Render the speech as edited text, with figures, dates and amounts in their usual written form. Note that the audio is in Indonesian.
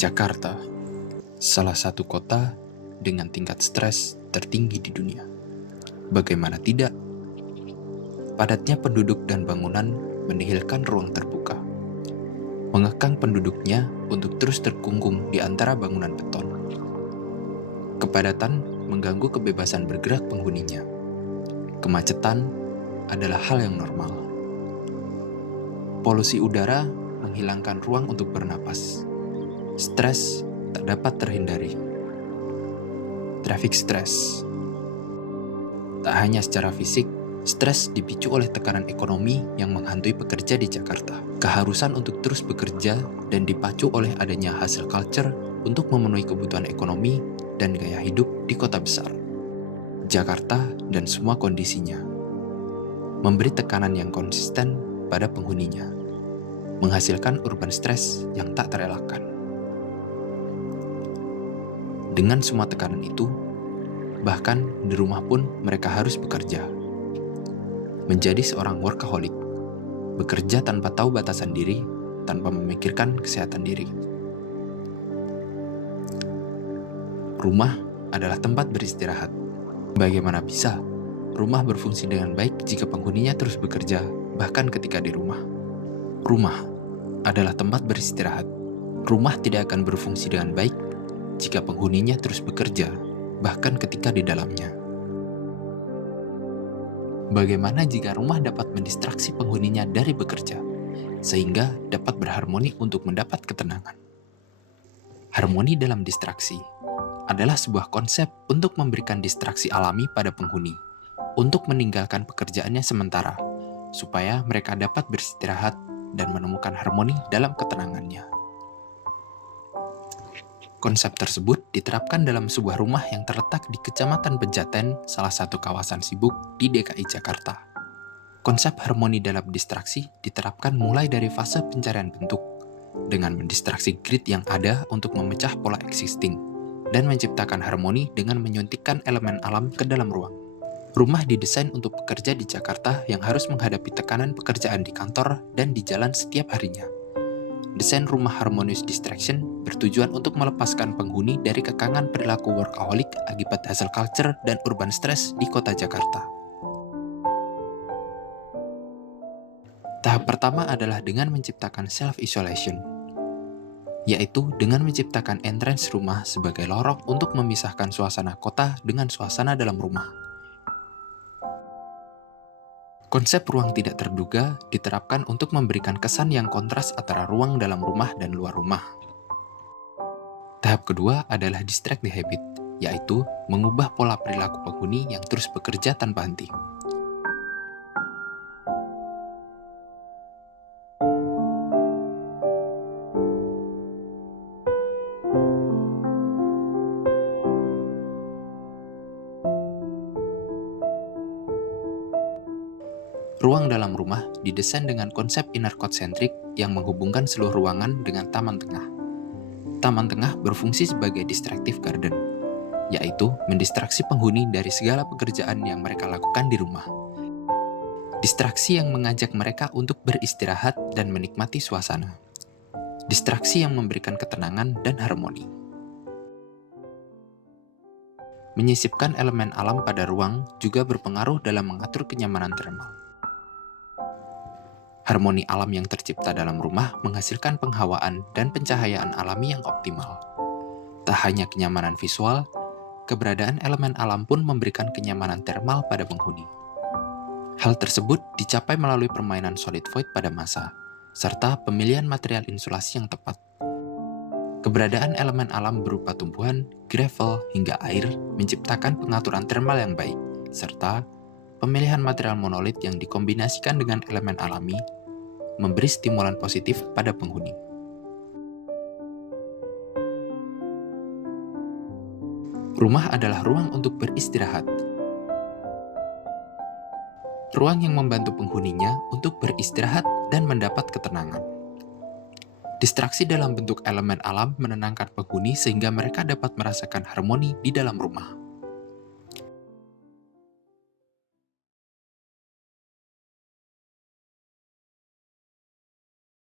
Jakarta, salah satu kota dengan tingkat stres tertinggi di dunia. Bagaimana tidak? Padatnya penduduk dan bangunan menihilkan ruang terbuka, mengekang penduduknya untuk terus terkungkung di antara bangunan beton. Kepadatan mengganggu kebebasan bergerak penghuninya. Kemacetan adalah hal yang normal. Polusi udara menghilangkan ruang untuk bernapas. Stres tak dapat terhindari. Traffic stress. Tak hanya secara fisik, stres dipicu oleh tekanan ekonomi yang menghantui pekerja di Jakarta. Keharusan untuk terus bekerja dan dipacu oleh adanya hustle culture untuk memenuhi kebutuhan ekonomi dan gaya hidup di kota besar. Jakarta dan semua kondisinya memberi tekanan yang konsisten pada penghuninya, menghasilkan urban stress yang tak terelakkan. Dengan semua tekanan itu, bahkan di rumah pun mereka harus bekerja. Menjadi seorang workaholic, bekerja tanpa tahu batasan diri, tanpa memikirkan kesehatan diri. Rumah adalah tempat beristirahat. Bagaimana bisa rumah berfungsi dengan baik jika penghuninya terus bekerja, bahkan ketika di rumah? Rumah adalah tempat beristirahat. Rumah tidak akan berfungsi dengan baik jika penghuninya terus bekerja, bahkan ketika di dalamnya. Bagaimana jika rumah dapat mendistraksi penghuninya dari bekerja, sehingga dapat berharmoni untuk mendapat ketenangan? Harmoni dalam distraksi adalah sebuah konsep untuk memberikan distraksi alami pada penghuni, untuk meninggalkan pekerjaannya sementara, supaya mereka dapat beristirahat dan menemukan harmoni dalam ketenangannya. Konsep tersebut diterapkan dalam sebuah rumah yang terletak di Kecamatan Pejaten, salah satu kawasan sibuk di DKI Jakarta. Konsep harmoni dalam distraksi diterapkan mulai dari fase pencarian bentuk, dengan mendistraksi grid yang ada untuk memecah pola existing, dan menciptakan harmoni dengan menyuntikkan elemen alam ke dalam ruang. Rumah didesain untuk pekerja di Jakarta yang harus menghadapi tekanan pekerjaan di kantor dan di jalan setiap harinya. Desain rumah harmonious distraction bertujuan untuk melepaskan penghuni dari kekangan perilaku workaholic akibat hustle culture dan urban stress di kota Jakarta. Tahap pertama adalah dengan menciptakan self-isolation, yaitu dengan menciptakan entrance rumah sebagai lorong untuk memisahkan suasana kota dengan suasana dalam rumah. Konsep ruang tidak terduga diterapkan untuk memberikan kesan yang kontras antara ruang dalam rumah dan luar rumah. Tahap kedua adalah distract the habit, yaitu mengubah pola perilaku penghuni yang terus bekerja tanpa henti. Ruang dalam rumah didesain dengan konsep inner court-centric yang menghubungkan seluruh ruangan dengan taman tengah. Taman tengah berfungsi sebagai distractive garden, yaitu mendistraksi penghuni dari segala pekerjaan yang mereka lakukan di rumah. Distraksi yang mengajak mereka untuk beristirahat dan menikmati suasana. Distraksi yang memberikan ketenangan dan harmoni. Menyisipkan elemen alam pada ruang juga berpengaruh dalam mengatur kenyamanan termal. Harmoni alam yang tercipta dalam rumah menghasilkan penghawaan dan pencahayaan alami yang optimal. Tak hanya kenyamanan visual, keberadaan elemen alam pun memberikan kenyamanan termal pada penghuni. Hal tersebut dicapai melalui permainan solid void pada masa, serta pemilihan material insulasi yang tepat. Keberadaan elemen alam berupa tumbuhan, gravel, hingga air menciptakan pengaturan termal yang baik, serta pemilihan material monolit yang dikombinasikan dengan elemen alami memberi stimulan positif pada penghuni. Rumah adalah ruang untuk beristirahat. Ruang yang membantu penghuninya untuk beristirahat dan mendapat ketenangan. Distraksi dalam bentuk elemen alam menenangkan penghuni sehingga mereka dapat merasakan harmoni di dalam rumah.